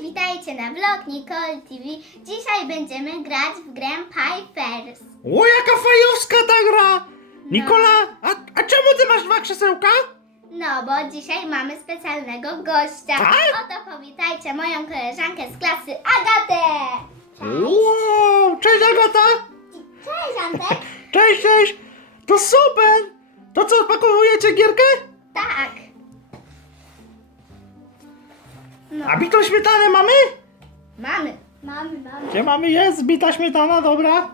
witajcie na vlog Nicole TV. Dzisiaj będziemy grać w grę Pipers. O, jaka fajowska ta gra! No. Nikola, a, a, czemu ty masz dwa krzesełka? No, bo dzisiaj mamy specjalnego gościa. Tak? Oto powitajcie moją koleżankę z klasy Agatę! Cześć! Wow. Cześć Agata! I cześć Antek! Cześć, cześć! To super! To co, opakowujecie gierkę? Tak! No. A bitą śmietanę mamy? Mamy. Mamy, mamy. Gdzie mamy? Jest bita śmietana, dobra.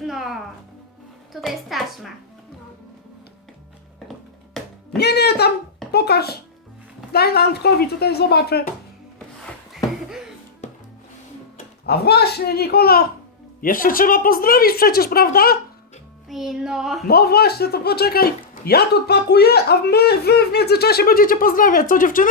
No. Tutaj jest taśma. No. Nie, nie, tam pokaż. Daj Antkowi, tutaj zobaczę. A właśnie, Nikola. Jeszcze tak. trzeba pozdrowić przecież, prawda? No. no. właśnie, to poczekaj. Ja tu pakuję, a my, wy w międzyczasie będziecie pozdrawiać. Co, dziewczyny?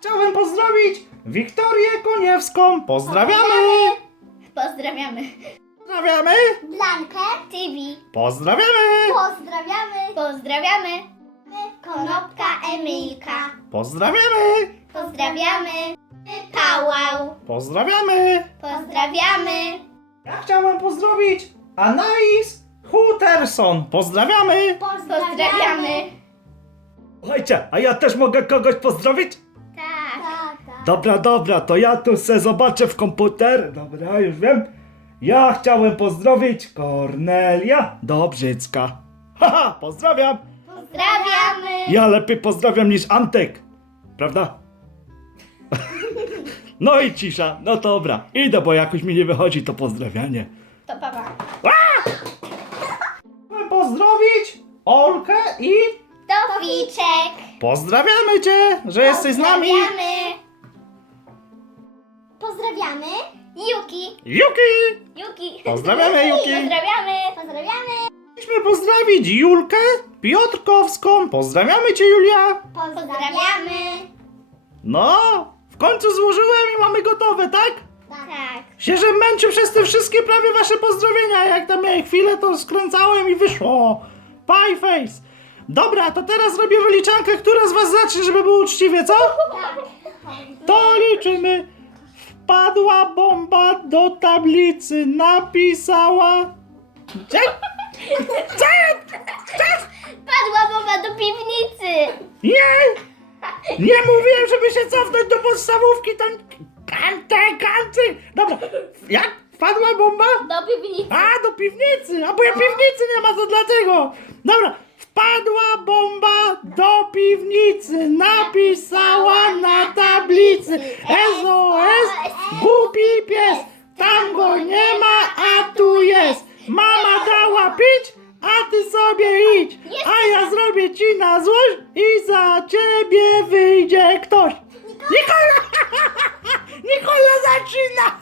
Chciałbym pozdrowić Wiktorię Koniewską. Pozdrawiamy. Pozdrawiamy! Pozdrawiamy! Pozdrawiamy! Blankę TV! Pozdrawiamy! Pozdrawiamy! Pozdrawiamy! Konopka Emilka! Pozdrawiamy! Pozdrawiamy! Pałał! Pozdrawiamy! Pozdrawiamy! Ja chciałbym pozdrowić Anais Huterson! Pozdrawiamy! Pozdrawiamy! Słuchajcie, a ja też mogę kogoś pozdrowić? Dobra, dobra, to ja tu se zobaczę w komputer. Dobra, już wiem. Ja chciałem pozdrowić Kornelia Dobrzycka. Haha, ha, pozdrawiam! Pozdrawiamy! Ja lepiej pozdrawiam niż Antek, prawda? No i cisza, no dobra, idę, bo jakoś mi nie wychodzi to pozdrawianie. To papa. Chcę pozdrowić Olkę i... Dowiczek! Pozdrawiamy cię, że Pozdrawiamy. jesteś z nami! Pozdrawiamy! Pozdrawiamy Yuki. Yuki! Yuki! Pozdrawiamy Yuki! Pozdrawiamy! Pozdrawiamy! Chcieliśmy pozdrawić Julkę Piotrkowską. Pozdrawiamy Cię, Julia! Pozdrawiamy! No, w końcu złożyłem i mamy gotowe, tak? Tak. tak. Się, że męczył przez te wszystkie prawie Wasze pozdrowienia. Jak tam miałem chwilę, to skręcałem i wyszło. Pie face! Dobra, to teraz robię wyliczankę, która z Was zacznie, żeby było uczciwie, co? Tak. To liczymy padła bomba do tablicy, napisała. Cześć, cześć, Gdzie? Padła bomba do piwnicy! Nie! Nie mówiłem, żeby się cofnąć do podstawówki, ten. Kante, kante! Dobra, jak? Padła bomba? Do piwnicy. A, do piwnicy! A bo ja piwnicy nie ma, to dlatego! Dobra, Padła bomba do piwnicy, napisała na tablicy SOS, głupi pies, tam go nie ma, a tu jest. Mama dała pić, a ty sobie idź, a ja zrobię ci na złość i za ciebie wyjdzie ktoś. Nikola! Nikola zaczyna!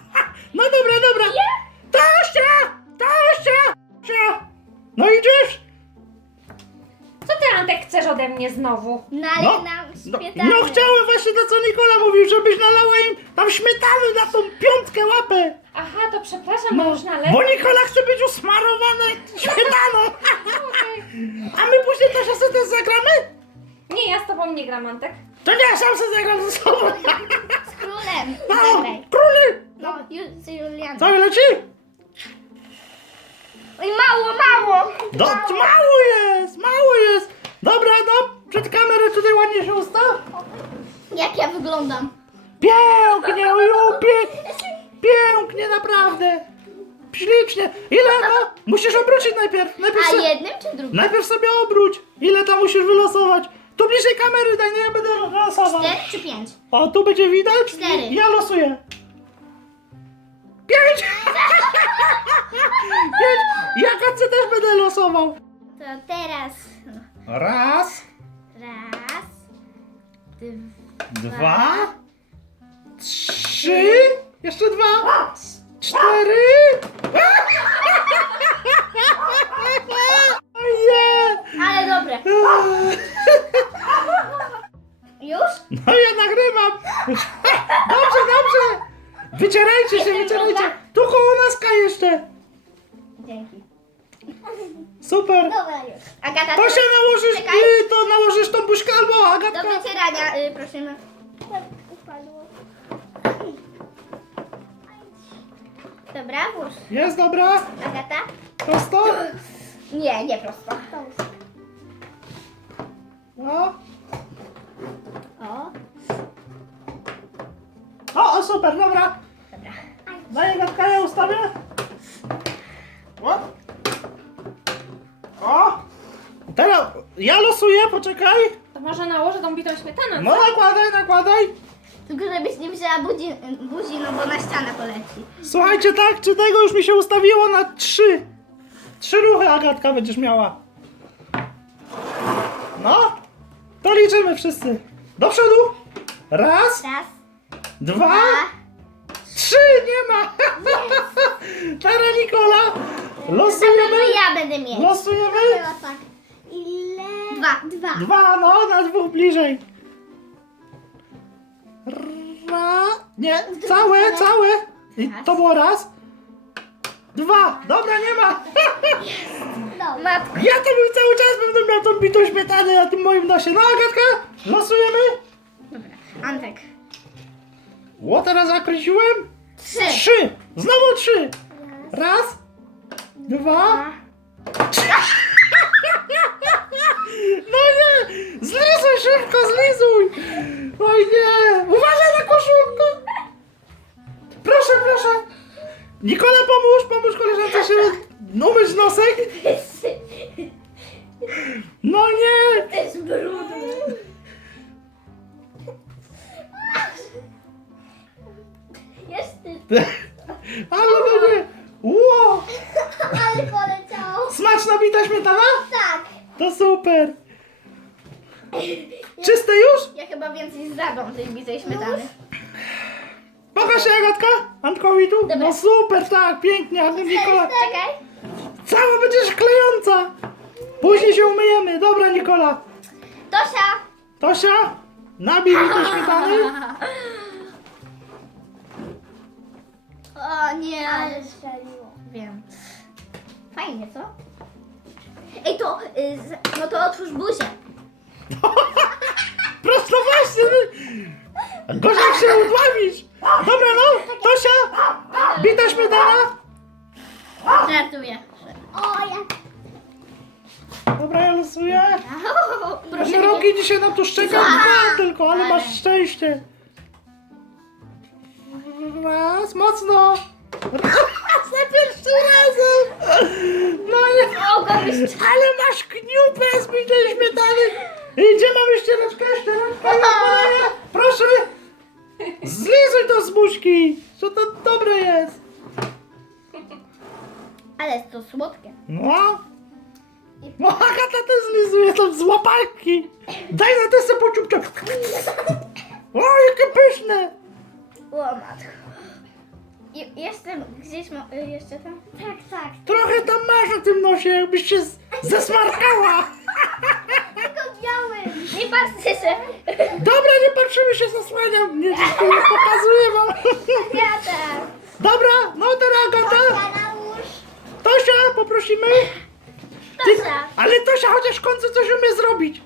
ode mnie znowu. Nalej no, No, no, no chciałem właśnie to, co Nikola mówił, żebyś nalała im tam śmietany na tą piątkę łapę. Aha, to przepraszam, no, można lepiej. Bo Nikola chce być usmarowany śmietaną. Okay. A my później też sobie też zagramy? Nie, ja z tobą nie gram, Antek. To nie, ja sam sobie zagram ze sobą. Z królem. No, króli. No, no, z Julianem. Co, leci? Oj, mało, mało! mało. Do, mało jest, mało jest! Dobra, no, do przed kamerą tutaj ładnie się ustaw. Jak ja wyglądam? Pięknie, lubię! Pięknie, naprawdę! Ślicznie! Ile to? Musisz obrócić najpierw. najpierw A sobie... jednym czy drugim? Najpierw sobie obróć. Ile tam musisz wylosować? Tu bliżej kamery daj, nie no ja będę losował. Cztery czy pięć? O, tu będzie widać? Cztery. I ja losuję. Pięć! pięć! Ja kacę też będę losował. To teraz Raz. Raz. Dwa. dwa. Trzy. Jeszcze dwa. Cztery. Oh yeah. Ale dobre. Już? No ja nagrywam! Dobrze, dobrze! Wycierajcie się, wycierajcie! Tu koło naska jeszcze! Dzięki. Super. Dobra już. nałożysz, y, to nałożysz tą buźkę albo Agata. Do wycierania, y, prosimy. Dobra, włóż. Jest dobra. Agata? Prosto? To... Nie, nie prosto. No. O. O, o super, dobra. Dobra. Daj gadkę, ja ustawię. What? Teraz ja losuję, poczekaj. To może nałożę tą bitą śmietanę. No co? Tak? nakładaj, nakładaj. Tylko żebyś nie wzięła buzi, buzi, no bo na ścianę poleci. Słuchajcie, tak czy tego już mi się ustawiło na trzy. Trzy ruchy Agatka będziesz miała. No, to liczymy wszyscy. Do przodu. Raz. Raz dwa, dwa. trzy. Nie ma. Tara Nikola. Losujemy. To to ja będę mieć. Losujemy. Ja będę dwa. Dwa. Dwa, no, na dwóch bliżej. Raz, Nie, całe, całe. I raz. to było raz. Dwa. Dobra, nie ma. Matko. ja to był cały czas będę miał tą bitą śmietanę na tym moim nasie. No, Agatka, losujemy. Dobra, Antek. O, teraz zakręciłem. Trzy. trzy. Znowu trzy. Raz. Dwa. Trzy. Надя, злізуй, шибко, злізуй! Ой, ні! Уважай на кошунку! Прошу, прошу! Ніколи поможеш, поможеш, коли жати, що ну, ми ж носик! Dobra, chodź, bizej śmietany. Popatrz, Agatka, Antkowitu. No super, tak, pięknie, Arny Cześć, Nikola. Czekaj. Cała będziesz klejąca. Później się umyjemy. Dobra, Nikola. Tosia. Tosia, nabij mi te śmietany. O nie, ale strzeliło. Wiem. Fajnie, co? Ej, to. no to otwórz buzię. prosto właśnie! Gorzej jak a się udławić! Dobra no, Tosia! A, a, a, bita śmietana! Żartuję. O, ja. Dobra, ja losuję. Proszę Rogi dzisiaj nam to szczeka, tylko, ale, ale, masz szczęście. Raz, mocno! Raz na pierwszy raz. No ale... Ale masz kniupę z bitej śmietany! Idzie, mam jeszcze raczkę, jeszcze raczkę. Proszę. Zlizuj to z buźki. Co to dobre jest. Ale jest to słodkie. No. No, Agata też zlizuje to z łapalki. Daj na te se poczupczak. O, jakie pyszne. Łomat. Jestem gdzieś jeszcze tam? Tak, tak. Trochę tam masz o tym nosie, jakbyś się zesmarkała. Dobra, nie patrzymy się, zasłaniam. Nie, nie, nie pokazuję wam. Bo... Ja tak. Dobra, no teraz do Agata. Tosia, poprosimy. Dobra. Ty, Tosia. Ale Tosia, chociaż w końcu coś umie zrobić.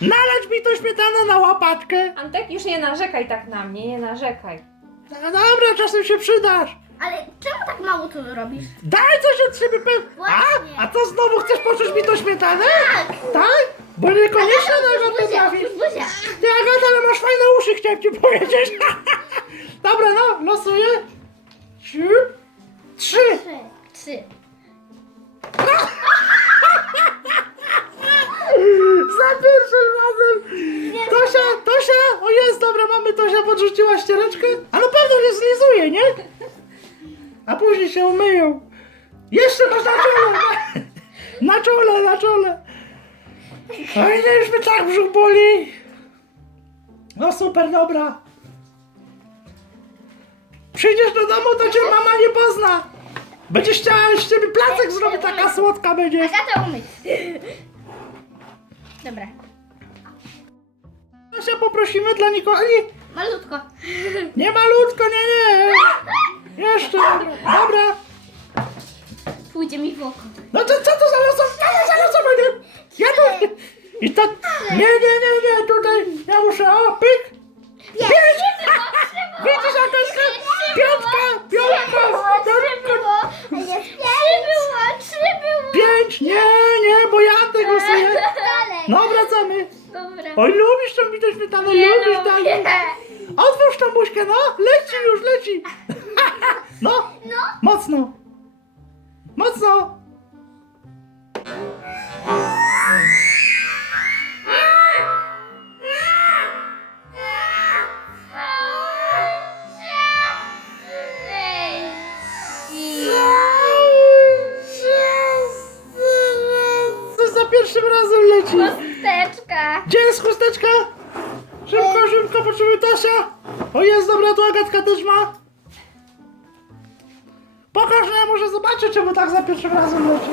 Nalać mi to śmietane na łapatkę. Antek, już nie narzekaj tak na mnie, nie narzekaj. No dobra, czasem się przydasz. Ale czemu tak mało to robisz? Daj coś od siebie, pe... A? A to znowu chcesz poczuć mi to śmietane? Tak. Tak? Bo niekoniecznie Agata, na Agatę trafisz. Ty Agata, ale masz fajne uszy, chciałem ci powiedzieć. Dobra, no, losuję. Trzy. Trzy. Trzy. trzy. No. Za pierwszym razem. Tosia, Tosia, o jest, dobra, mamy Tosia, podrzuciła ściereczkę. Ale na pewno się zlizuje, nie? A później się umyją. Jeszcze masz na czole. Na czole, na czole. Na czole. A ileż my tak brzuch boli? No super, dobra. Przyjdziesz do domu, to cię mama nie pozna. Będziesz chciała z ciebie placek ja zrobić, taka umyć. słodka będzie. A ja to umyć. Dobra. Asia, poprosimy dla Nikoli. Malutko. Nie malutko, nie, nie. Jeszcze. A, dobra. Pójdzie mi w oko. No to co to za losowanie? Co to za losowanie? Ja tu... I to... I tak... Nie, nie, nie, nie, tutaj... Ja muszę... O, pyk! Pięć! Widzisz, jaka jest Piątka! Piątka! piątka było! Trzy było! Trzy było, było, było! Pięć! Nie, nie, bo ja tego a, sobie... No, wracamy! Dobra. Oj, lubisz tam, widać, tam, o, nie lubisz tą widać wytanę? No, lubisz, Daniel? Otwórz tą buźkę, no! Leci już, leci! no. no! Mocno! Mocno! razem leci. Chusteczka. Gdzie jest chusteczka? Szybko, szybko, potrzebuję Tosia. O jest, dobra, to Agatka też ma. Pokaż, no, ja może zobaczę, czemu tak za pierwszym razem leci.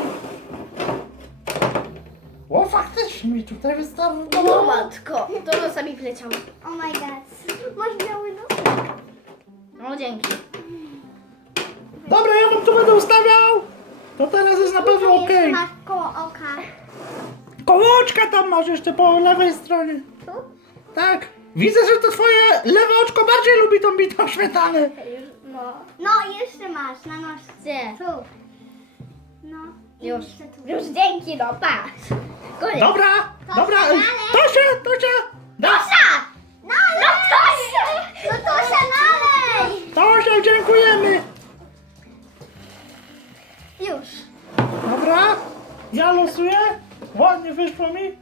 O, faktycznie mi tutaj wystawił to no, matko. To sami wleciało. Oh my god. Masz biały nos. No, dzięki. Dobra, ja mam tu będę ustawiał. To teraz jest na pewno ok. Jest, kołoczka tam masz jeszcze po lewej stronie. Tu? Tak. Widzę, że to twoje lewe oczko bardziej lubi tą bitą śmietanę. No. No jeszcze masz na noście. Tu. No. Już. Już dzięki, no pa. Koniec. Dobra. To dobra. Się, ale... To się, to się. No to się. No, no to się. No to się nalej. To się, dziękujemy. Już. Dobra. Ja losuję. Ładnie wyszło mi.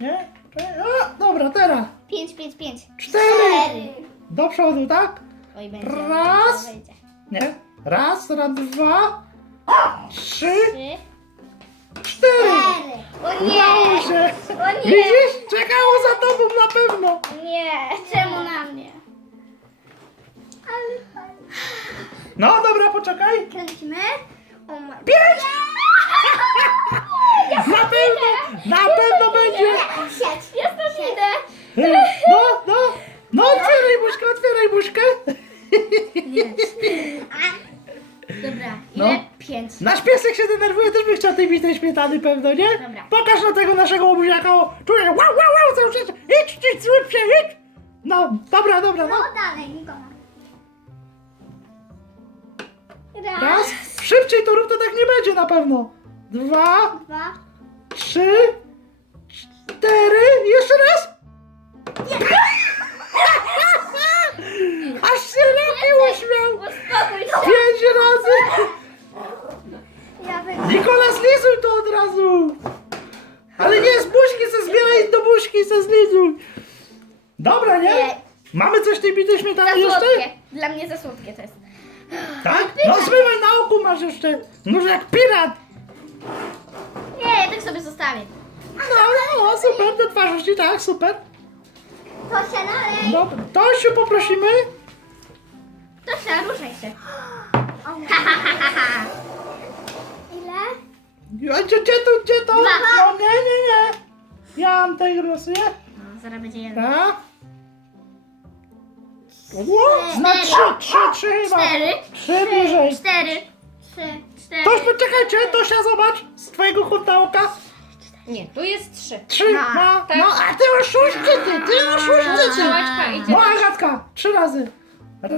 Nie? O, dobra, teraz. 5, 5, 5. 4. Do przodu, tak? Oj, raz. Oj, raz. Nie. Raz, raz, dwa. O, trzy. trzy. Cztery. Cztery. O nie. Razie. O nie. Widzisz? Czekało za tobą na pewno. Nie. Czemu na mnie? No dobra, poczekaj. Kręcimy. 5! Na, nie, pełni, nie, na nie, pewno, na nie, pewno będzie. Nie, siadź, Ja stąd idę. No, no, no, nie, otwieraj buźkę, otwieraj buźkę. Dobra, ile? No. Pięć. Nasz piesek się denerwuje, też by chciał tej bić śmietany na pewno, nie? Dobra. Pokaż na tego naszego łobuziaka, czuję, wow, wow, wow, co się, idź, idź, idź, słyp się, idź. No, dobra, dobra, no. no. Dalej, Raz. Raz. Szybciej to rób, to tak nie będzie na pewno. Dwa. Dwa trzy, cztery, jeszcze raz! Aż się lepiej uśmiał! Pięć razy! Nikola lizuj to od razu! Ale nie, jest buźki ze zbieraj do buźki ze zlizuj! Dobra, nie? Mamy coś tej bitej ty śmietany jeszcze? Dla mnie za słodkie to jest. Tak? No zmywaj na oku masz jeszcze! Może jak pirat! ja tak sobie zostawię. A, no, no o, super, te twarze ci tak, super. To się nalej. Dobra, to się poprosimy. To się, ruszaj się. Oh, ha, ha, ha, ha. Ile? Ja, gdzie, to, gdzie to, Dwa. No, nie, nie, nie. Ja mam tej rysuję. No, zaraz będzie jeden. Ta? Trzy, trzy, trzy, chyba. Cztery. trzy, trzy, trzy, trzy, trzy, to Toś, no czekajcie, to się zobacz z twojego kutełka. Nie, tu jest trzy. Trzy, no, no, tak. no a ty już szóstki, ty, ty już szóstki. Moja gadka, trzy razy. Raz.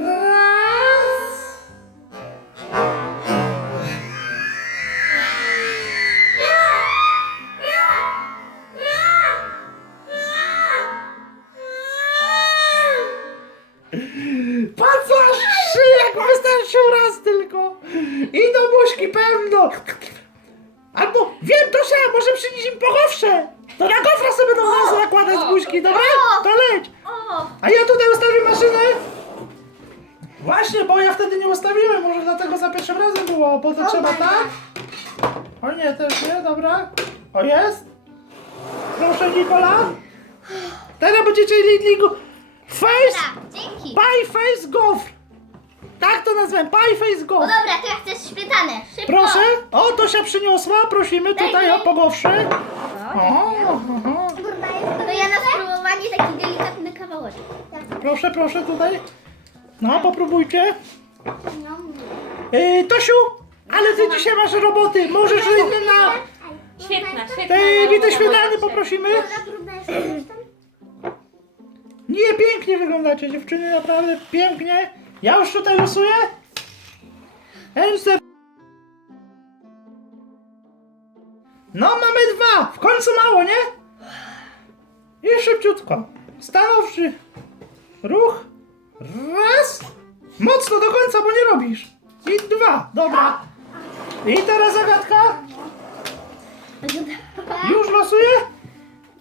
I do muszki pełno. Albo wiem, to się, może przynieść im pochowsze! To na gofra sobie do nas nakładać z buźki, dobra? O. To leć! O. A ja tutaj ustawiłem maszynę! Właśnie, bo ja wtedy nie ustawiłem, może dlatego za pierwszym razem było, bo to o trzeba maria. tak? O nie, też nie, dobra. O jest! Proszę Nikola! Teraz będziecie linku. Face! Dzięki! By face gofr! Tak to nazwałem, pie face go. No dobra, teraz ja chcesz śmietanę, Proszę, o to przyniosła, prosimy, tutaj o ja pogorszy. O, o, ja. Uh -huh. To, to ja na spróbowanie taki delikatny kawałek. Tak. Proszę, proszę, tutaj. No, popróbujcie. Yy, e, Tosiu, ale ty dzisiaj masz roboty, możesz iść na... Świetna, świetna. Te śmietany poprosimy. Dobra, Nie, pięknie wyglądacie dziewczyny, naprawdę pięknie. Ja już tutaj rysuję? No, mamy dwa! W końcu mało, nie? I szybciutko. Stanowczy ruch. Raz. Mocno do końca, bo nie robisz. I dwa. Dobra. I teraz zagadka. Już losuję?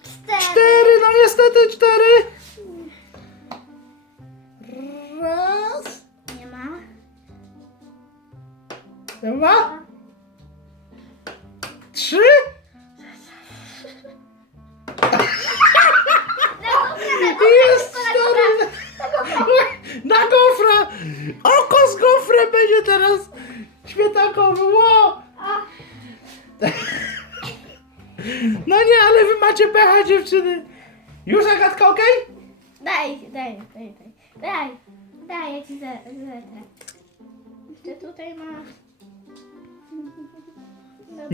Cztery. cztery. No niestety cztery. Raz. dwa, Aha. trzy. Na gofra, na gofra, Jest cztery, na, na gofra! Oko z gofrem będzie teraz świetakowy! No nie, ale wy macie pecha dziewczyny! Już zagadka, ok? Daj, daj, daj, daj.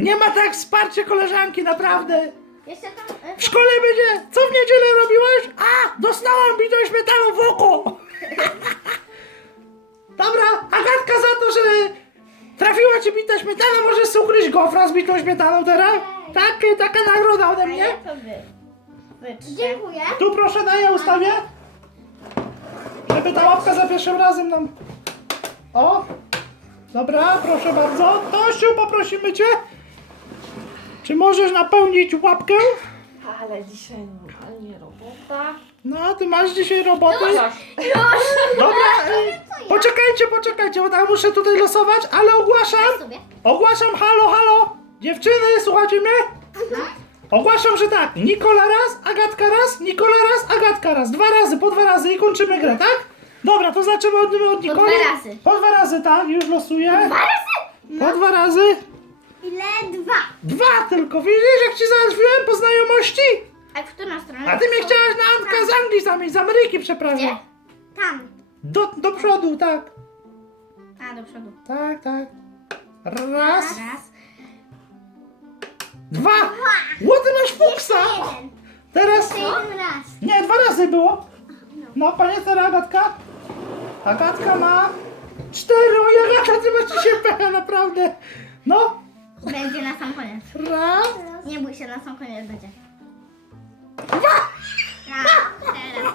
Nie ma tak wsparcia koleżanki, naprawdę! To... W szkole będzie! Co w niedzielę robiłaś? A! Dostałam widość metalu w oko! Dobra, A Agatka za to, że trafiła ci bita śmietana, może ukryć gofra z bitą śmietaną teraz? Okej. Tak, taka nagroda ode A mnie. Ja by... Dziękuję. Tu proszę daję ja ustawie, Żeby ta łapka za pierwszym razem nam. O! Dobra, proszę bardzo. Tościu, poprosimy cię. Czy możesz napełnić łapkę? Ale dzisiaj normalnie robota. No, a ty masz dzisiaj robotę. Już, już. Dobra, no, e, ja. poczekajcie, poczekajcie, bo tak muszę tutaj losować, ale ogłaszam. Ja ogłaszam, halo, halo! Dziewczyny, słuchacie mnie? Aha. Ogłaszam, że tak. Nikola raz, Agatka raz, Nikola raz, Agatka raz. Dwa razy, po dwa razy i kończymy grę, tak? Dobra, to zaczynamy od, od Nikoli. Po dwa razy. Po dwa razy, tak, już losuję. dwa razy? Po dwa razy. No. Po dwa razy. Ile? Dwa. Dwa tylko? Widzisz, jak ci załatwiłem po znajomości? A kto na stronę? A ty mnie Są... chciałaś na Antka Tam. z Anglii zamieć, z Ameryki, przepraszam. Gdzie? Tam. Do, do przodu, tak. A, do przodu. Tak, tak. Raz. Raz. Dwa. Dwa. masz fuksa. O, teraz Nie, dwa razy było. Ach, no. no, panie stara Agatka. Agatka no. ma cztery. Ojej, Agatka, ja ty, ja ty masz się pecha, naprawdę. No, będzie na sam koniec. Raz. Nie bój się, na sam koniec będzie. Dwa. Na, teraz.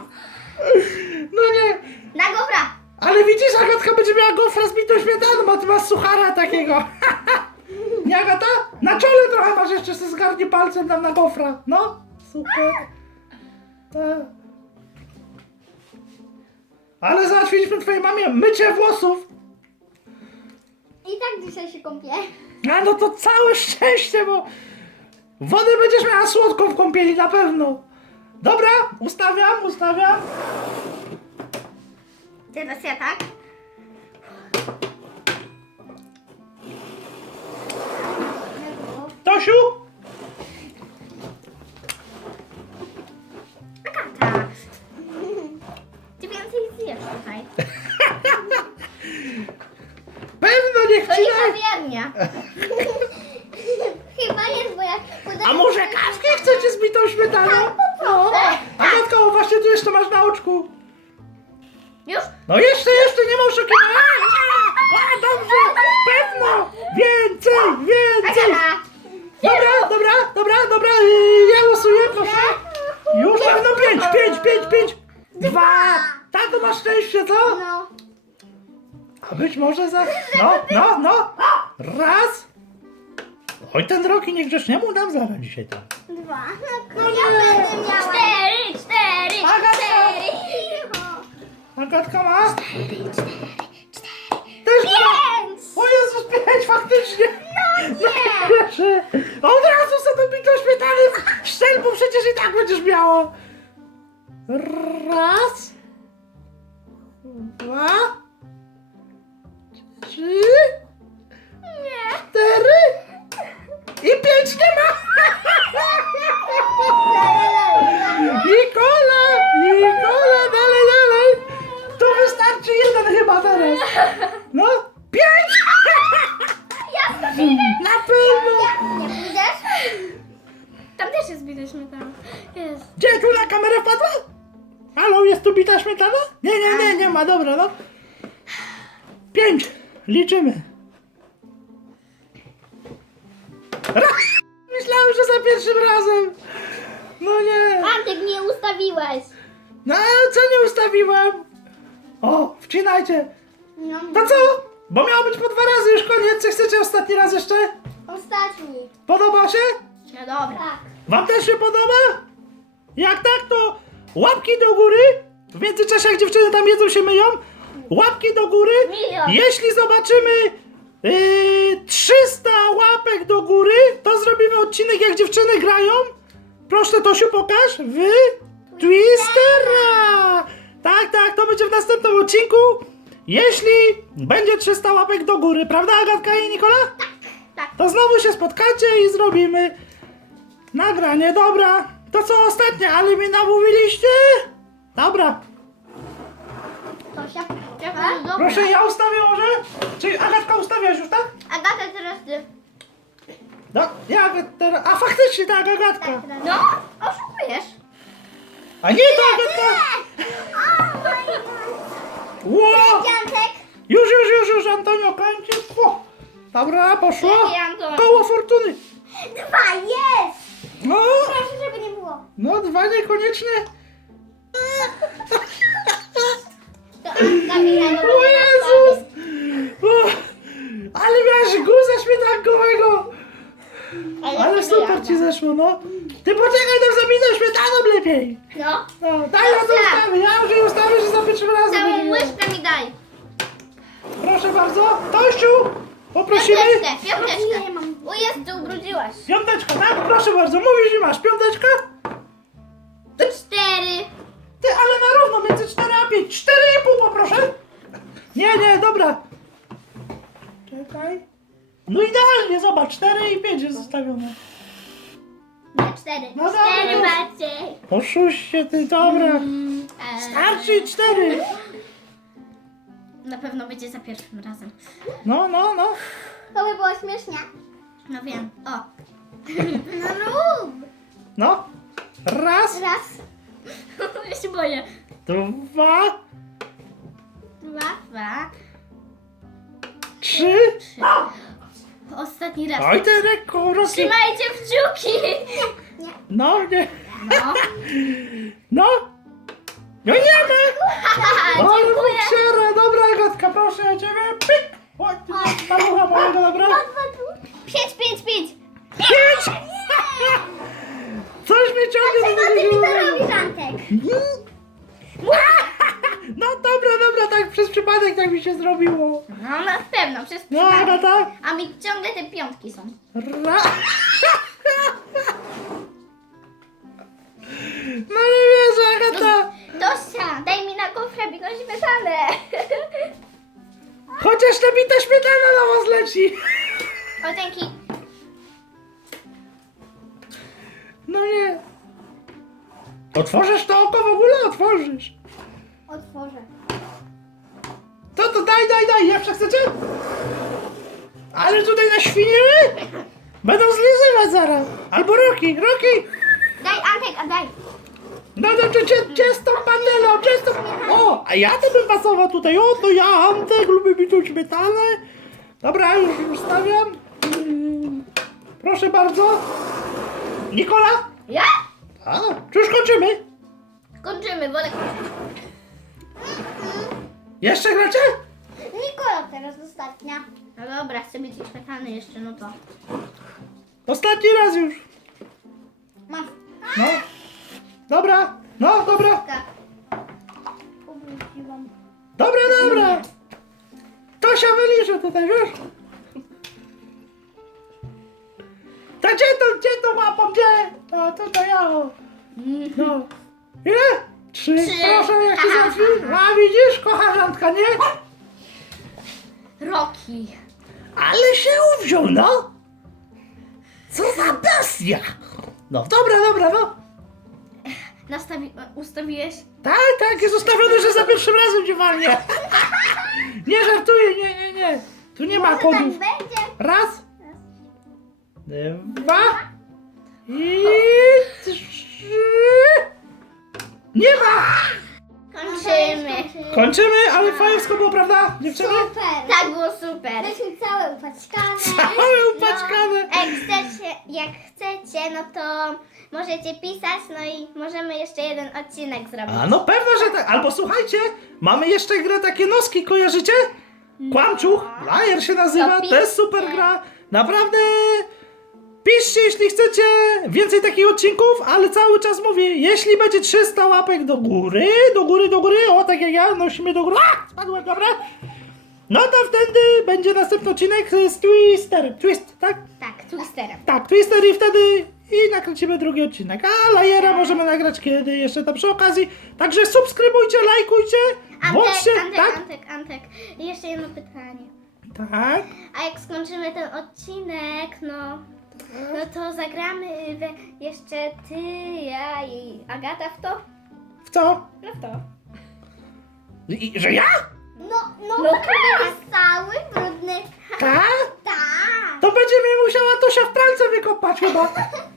No nie. Na gofra. Ale widzisz, Agatka będzie miała gofra z bitą śmietaną, bo ty masz suchara takiego. Mm. Nie, Agata? Na czole trochę masz jeszcze, z zgarnie palcem dam na gofra. No, super. A. Ale załatwiliśmy twojej mamie mycie włosów. I tak dzisiaj się kąpię no to całe szczęście, bo wody będziesz miała słodką w kąpieli na pewno. Dobra, ustawiam, ustawiam. Teraz ja tak. Dzień dobry. Dzień dobry. Tosiu? Agata! Ty więcej zjesz, słuchaj nie chcieli. Ja nie Chyba jest, bo jak A może jest... kawkę chcecie z tą śmietaną? Tak, no. tak. A tatko, właśnie tu jeszcze masz na oczku. Już? No jeszcze, jeszcze, nie ma kiedy... oszukiwania. A, dobrze, tak pewno. Więcej, więcej. Dobra, dobra, dobra, dobra, ja losuję, proszę. Już no pięć, pięć, pięć, pięć. pięć. Dwa. Tak, to masz szczęście, co? No być może za. No, żeby... no, no! no. Raz! Oj, ten drogi niegrzeczniemu ja dam zaraz dzisiaj to. Dwa. No, no, no nie. ja nie. będę cztery, cztery, cztery, Agatka. cztery. No. Agatka ma? Cztery, cztery, cztery. Też pięć! Ma. O Jezu, pięć faktycznie. No nie! No, Od razu sobie bić do śmietany. Szczel, bo przecież i tak będziesz miała. Raz. Dwa trzy. Nie. Cztery. I pięć nie ma. I kola, i kola, dalej, dalej. dalej. dalej, dalej. To wystarczy jeden chyba teraz. No, pięć. Ja Na pewno. Tam też jest bita śmietana. Gdzie tu na kamera wpadła? Halo, jest tu bita śmietana? Nie, nie, nie, nie ma, dobra, no. Pięć liczymy. Raz! Myślałem, że za pierwszym razem. No nie. Artek, nie ustawiłeś. No, co nie ustawiłem? O, wcinajcie. No. To co? Bo miało być po dwa razy już koniec. Co chcecie ostatni raz jeszcze? Ostatni. Podoba się? No dobra. Tak. Wam też się podoba? Jak tak, to łapki do góry. W międzyczasie, jak dziewczyny tam jedzą, się myją łapki do góry. Jeśli zobaczymy y, 300 łapek do góry, to zrobimy odcinek, jak dziewczyny grają. Proszę, Tosiu, pokaż. Wy? Twistera! Tak, tak, to będzie w następnym odcinku. Jeśli będzie 300 łapek do góry, prawda, Agatka i Nikola? Tak, tak. To znowu się spotkacie i zrobimy nagranie. Dobra, to co ostatnie, ale mi namówiliście? Dobra. Tosia. Dobry. Proszę, ja ustawię może? Czyli Agatka ustawiasz już, tak? Agata, teraz ty. No, ja teraz... A faktycznie tak, Agatka. Tak, no, oszukujesz. A nie, tyle, to Agatka! Oh Ło! wow. Już, już, już, już, Antonio, kończy. Oh. Dobra, poszło. Tęciantor. Koło fortuny. Dwa, jest! No! Proszę, no, dwa niekoniecznie. To zamina, no o Jezus! O, ale miałeś guza śmietankowego! Ale Zabijana. super ci zeszło, no. Ty poczekaj tam za miną śmietaną lepiej! No. no daj no, ją ja tu ustawię, ja już jej ustawię, że zapieczymy razem. Całą łyżkę mi daj. Proszę bardzo, Tościu! Poprosimy. Piąteczkę, piąteczkę. O jest, ubrudziłaś. Piąteczka, tak? Proszę bardzo, mówisz, że masz piąteczkę? Cztery. Ty, ale na równo, między 4 a 5. 4,5 poproszę. Nie, nie, dobra. Czekaj. No idealnie, zobacz, 4 i 5 jest zostawione. Na 4. No cztery. dobra. 4 macie. Poszuś się ty, dobra. Mm, ale... Starczy 4. Na pewno będzie za pierwszym razem. No, no, no. To by było śmiesznie. No wiem. No, no Raz. Raz. ja się dwa, dwa. Dwa, Trzy. trzy. Ostatni raz. Oj, ten rekord. Roz... Trzymajcie w no. no, nie. No. no. No, nie. No, dziękuję. Ciara, dobra, gotka, proszę ciebie. Pyk. Chodź, ta, a ta ucha, małego, dobra. Wad, wad, wad. Pięć, pięć, pięć. Pięć. Coś mnie ciągnie do tego się No dobra, dobra, tak przez przypadek tak mi się zrobiło. No na pewno, przez przypadek. No, no, tak. A mi ciągle te piątki są. Ra no nie wierzę, Agata. Dosia, daj mi na kofrę biegą śmietanę. Chociaż to mi ta śmietana na was leci. O, oh, dzięki. No nie. Otworzysz to oko w ogóle? Otworzysz. Otworzę. To, to daj, daj, daj, jeszcze chcecie? Ale tutaj na świniły? Będą zlizywać zaraz. Albo Roki, Roki. Daj, Antek, a daj. No dobrze, no, ciasto, panelo, ciasto. O, a ja to bym pasował tutaj. O, to ja, Antek, lubię mi tu śmietanę. Dobra, już, już stawiam. Proszę bardzo. Nikola? Ja? A, czy już kończymy? Kończymy, wolę mm -mm. Jeszcze gracie? Nikola teraz ostatnia. No dobra, chcę być świetlany jeszcze, no to. Ostatni raz już. Ma. No. no. Dobra, no dobra. Ubróciłam. Dobra, dobra. To się wyliczę tutaj, wiesz? Ta gdzie to, gdzie to mapa, gdzie? A to to jało. No. Ile? Trzy. Trzy. Proszę, jak się zaczyna? A aha. widzisz, kochanka, nie? Roki. Ale się uwziął, no. Co za bestia. No, dobra, dobra, no. Nastawi... ustawiłeś? Tak, tak, jest ustawiony, że za pierwszym razem dziwalnie. nie żartuję, nie, nie, nie. Tu nie no ma kodów. Raz dwa i trzy. Nie ma! Kończymy. Kończymy, ale fajnie wszystko było, prawda? Dziewczyny? Super. Tak było super. Jesteśmy całe upaćkane. Całe upaćkane. No, jak, chcecie, jak chcecie, no to możecie pisać, no i możemy jeszcze jeden odcinek zrobić. A no pewno, że tak. Albo słuchajcie, mamy jeszcze grę takie noski, kojarzycie? Kłamczuch, Layer się nazywa, to, to jest super gra. Naprawdę Piszcie, jeśli chcecie więcej takich odcinków, ale cały czas mówię, jeśli będzie 300 łapek do góry, do góry, do góry, o tak jak ja, nosimy do góry. A! Spadłem, dobra? No to wtedy będzie następny odcinek z Twister. Twist, tak? Tak, Twisterem. Tak, Twister i wtedy i nakręcimy drugi odcinek. A Lajera tak. możemy nagrać kiedy jeszcze tam przy okazji. Także subskrybujcie, lajkujcie. Antek, się, antek, tak? antek, antek, antek. I jeszcze jedno pytanie. Tak? A jak skończymy ten odcinek, no... No to zagramy jeszcze ty, ja i Agata w to. W co? No w to. I, że ja? No, no, no to cały brudny. Tak? To będzie mnie brudny... musiała to się w pralce wykopać chyba.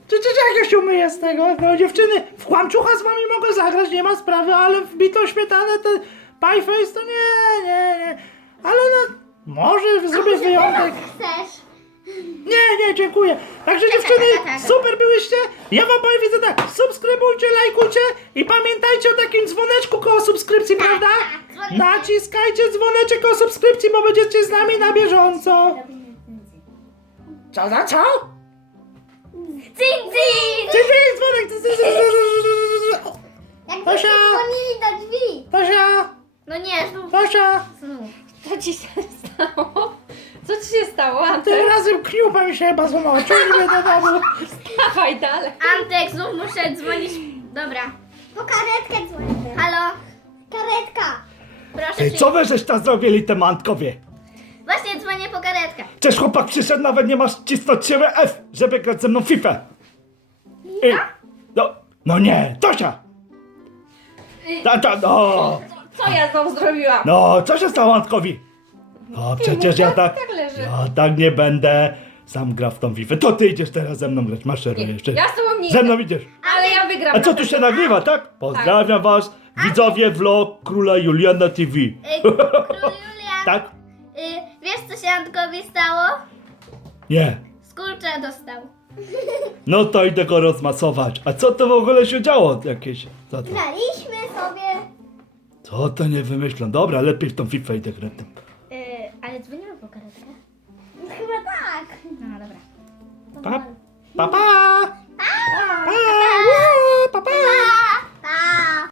Czy, czy, czy jak się umyję z tego? No dziewczyny, w kłamczucha z wami mogę zagrać, nie ma sprawy, ale w bitą śmietanę ten pie face to nie, nie, nie. Ale no, może A zrobię może wyjątek. Chcesz? Nie, nie, dziękuję. Także dziewczyny, super byłyście. Ja wam powiem, że tak, subskrybujcie, lajkujcie i pamiętajcie o takim dzwoneczku koło subskrypcji, prawda? Tak, Naciskajcie dzwoneczek koło subskrypcji, bo będziecie z nami na bieżąco. Co za co? Dzin, dzin! Dzin, dzwonek! Dzin, dzin, dzin, dzin, dzin, dzin, dzin, dzin. No nie, znów. Co ci się stało? Co ci się stało? Antek? już razem kniupem się chyba złamał. mnie do domu. Dawaj dalej. Antek, znów muszę dzwonić. Dobra. Po karetkę dzwonię. Halo? Karetka. Proszę Ej, się... co wy żeś tam zrobili, te mantkowie? Właśnie dzwonię po karetkę. Cześć chłopak przyszedł, nawet nie masz cisnąć siebie F, żeby grać ze mną Fifę. I... Ja? No, no nie, Tosia! I... Da, da, no. Co, co ja znowu zrobiłam? No, co się stało Antkowi? O, przecież ja, ja tak, tak ja tak nie będę. Sam gra w tą wifę. To ty idziesz teraz ze mną grać. Maszeruj jeszcze. Ja z tobą nie Ze mną nie. idziesz. Ale ja wygram. A co tu się ten... nagrywa, tak? Pozdrawiam tak. was. Widzowie ten... vlog Króla Juliana TV. Y, Kr Król Julian. tak? Y wiesz co się Antkowi stało? Nie. Skurcza dostał. no to idę go rozmasować. A co to w ogóle się działo? Jakieś... Graliśmy sobie. Co to nie wymyślam. Dobra, lepiej w tą fifę idę grać. Ale dzwonię po karetkę. Chyba tak. No dobra. Pa, pa, pa. Pa, pa, pa. pa, pa.